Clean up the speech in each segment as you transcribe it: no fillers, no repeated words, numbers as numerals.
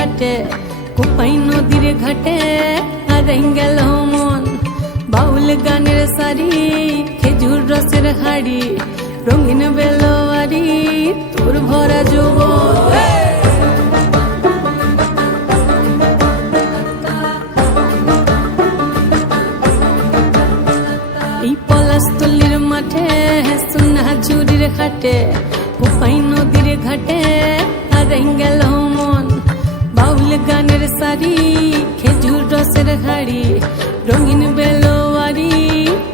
হাটে কোপাই নদীর ঘাটে হারাই গেল মন বাউল গানের সারি খেজুর রসের হাড়ি রঙিন বেলোয়ারি তোর ভরা যৌবন এই পলাশতলির মাঠে সোনা ঝুরির ঘাটে কোপাই নদীর ঘাটে হারাই গেল মন বাউল গানের সারি খেজুর রসের হাড়ি রঙিন বেলোয়ারি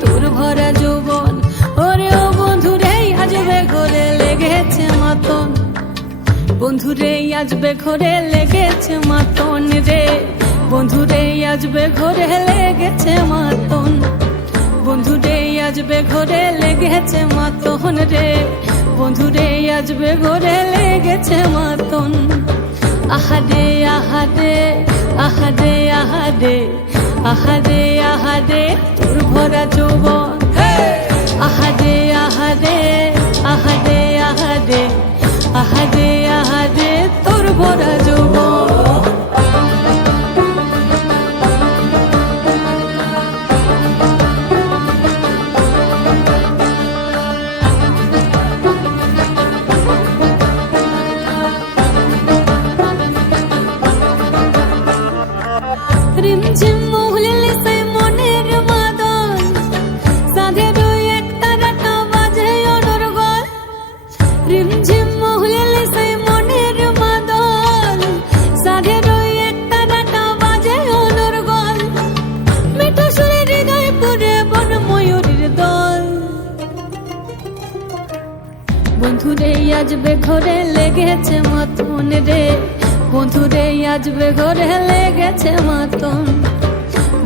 তোর ভরা যৌবন ওরে ও বন্ধুরে আজবে ঘরে লেগেছে মাতন বন্ধুরে আজবে ঘরে লেগেছে মাতন রে বন্ধুরে আজবে ঘরে লেগেছে মাতন বন্ধুরে আজবে ঘরে লেগেছে মাতন রে বন্ধুরে আজবে ঘরে লেগেছে মাতন আহারে আহারে আহারে আহারে আহারে আহারে তোর ভরা যৌবন আহারে আহারে আহারে আহারে আহারে আহারে তোর ভরা যৌবন রিমঝিম মহুলে সে মনের মাদল সাধের এক তারাটা বাজে অনর্গল রিমঝিম মহুলে সে মনের মাদল সাধের এক তারাটা বাজে অনর্গল মিঠো সুরে হৃদয় পুরে বন ময়ূরীর দল বন্ধুরে আজবে ঘরে লেগেছে মাতন রে বন্ধুরে আজবে ঘরে লেগেছে মাতন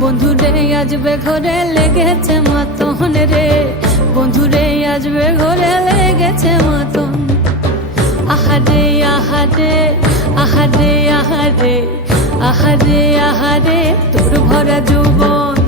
বন্ধুরে আজবে ঘরে লেগেছে মাতন রে বন্ধুরে আজবে ঘরে লেগেছে মাতন আহারে আহারে আহারে আহারে আহারে আহারে তোর ভরা যৌবন